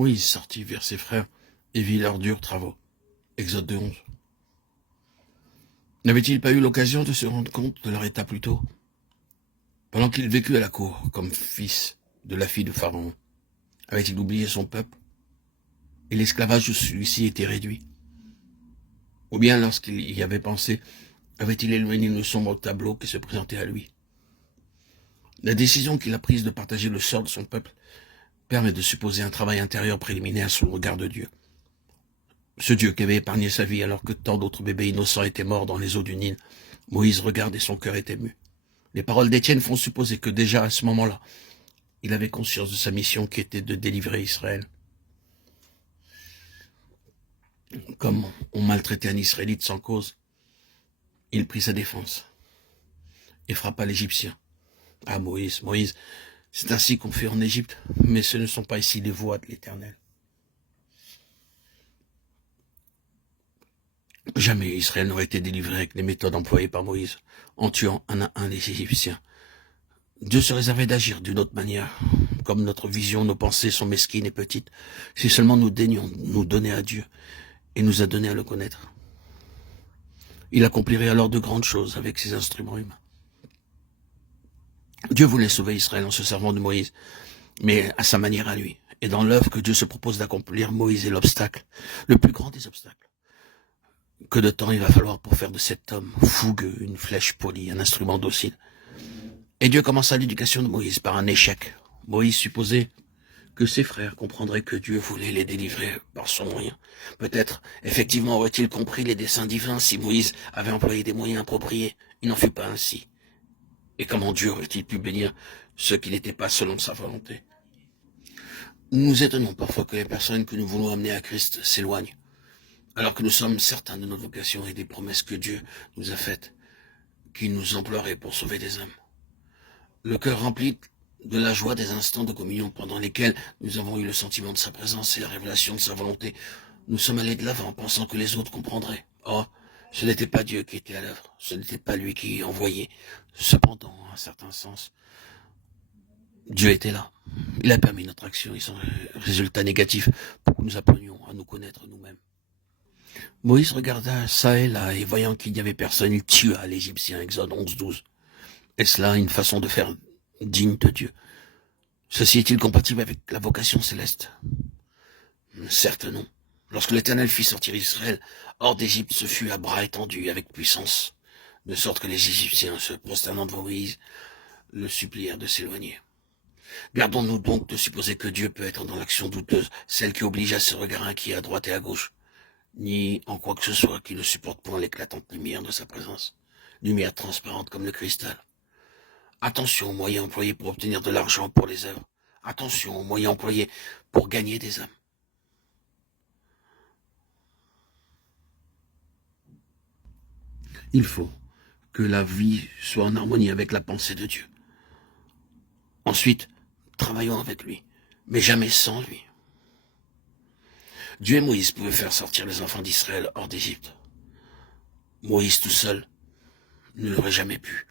Moïse sortit vers ses frères et vit leurs durs travaux. Exode 2:11. N'avait-il pas eu l'occasion de se rendre compte de leur état plus tôt? Pendant qu'il vécut à la cour, comme fils de la fille de Pharaon, avait-il oublié son peuple? Et l'esclavage de celui-ci était réduit? Ou bien, lorsqu'il y avait pensé, avait-il éloigné le sombre tableau qui se présentait à lui? La décision qu'il a prise de partager le sort de son peuple permet de supposer un travail intérieur préliminaire sous le regard de Dieu. Ce Dieu qui avait épargné sa vie alors que tant d'autres bébés innocents étaient morts dans les eaux du Nil, Moïse regarde et son cœur est ému. Les paroles d'Étienne font supposer que déjà à ce moment-là, il avait conscience de sa mission qui était de délivrer Israël. Comme on maltraitait un Israélite sans cause, il prit sa défense et frappa l'Égyptien. Ah Moïse, c'est ainsi qu'on fait en Égypte, mais ce ne sont pas ici les voies de l'Éternel. Jamais Israël n'aurait été délivré avec les méthodes employées par Moïse, en tuant un à un les Égyptiens. Dieu se réservait d'agir d'une autre manière. Comme notre vision, nos pensées sont mesquines et petites, si seulement nous daignons nous donner à Dieu et nous a donné à le connaître. Il accomplirait alors de grandes choses avec ses instruments humains. Dieu voulait sauver Israël en se servant de Moïse, mais à sa manière à lui. Et dans l'œuvre que Dieu se propose d'accomplir, Moïse est l'obstacle, le plus grand des obstacles. Que de temps il va falloir pour faire de cet homme fougueux une flèche polie, un instrument docile. Et Dieu commença l'éducation de Moïse par un échec. Moïse supposait que ses frères comprendraient que Dieu voulait les délivrer par son moyen. Peut-être, effectivement, aurait-il compris les desseins divins si Moïse avait employé des moyens appropriés. Il n'en fut pas ainsi. Et comment Dieu aurait-il pu bénir ceux qui n'étaient pas selon sa volonté? Nous nous étonnons parfois que les personnes que nous voulons amener à Christ s'éloignent, alors que nous sommes certains de notre vocation et des promesses que Dieu nous a faites, qu'il nous emploierait pour sauver des âmes. Le cœur rempli de la joie des instants de communion pendant lesquels nous avons eu le sentiment de sa présence et la révélation de sa volonté, nous sommes allés de l'avant pensant que les autres comprendraient. Or, ce n'était pas Dieu qui était à l'œuvre, ce n'était pas lui qui envoyait. Cependant, en un certain sens, Dieu était là. Il a permis notre action et son résultat négatif pour que nous apprenions à nous connaître nous-mêmes. Moïse regarda ça et là, et voyant qu'il n'y avait personne, il tua l'Égyptien, Exode 11:12. Est-ce là une façon de faire digne de Dieu? Ceci est-il compatible avec la vocation céleste? Certes non. Lorsque l'Éternel fit sortir Israël hors d'Égypte, ce fut à bras étendus avec puissance, de sorte que les Égyptiens, se prosternant devant Moïse, le supplièrent de s'éloigner. Gardons-nous donc de supposer que Dieu peut être dans l'action douteuse, celle qui oblige à ses regards inquiets à droite et à gauche, ni en quoi que ce soit qui ne supporte point l'éclatante lumière de sa présence, lumière transparente comme le cristal. Attention aux moyens employés pour obtenir de l'argent pour les œuvres. Attention aux moyens employés pour gagner des âmes. Il faut que la vie soit en harmonie avec la pensée de Dieu. Ensuite, travaillons avec lui, mais jamais sans lui. Dieu et Moïse pouvaient faire sortir les enfants d'Israël hors d'Égypte. Moïse tout seul ne l'aurait jamais pu.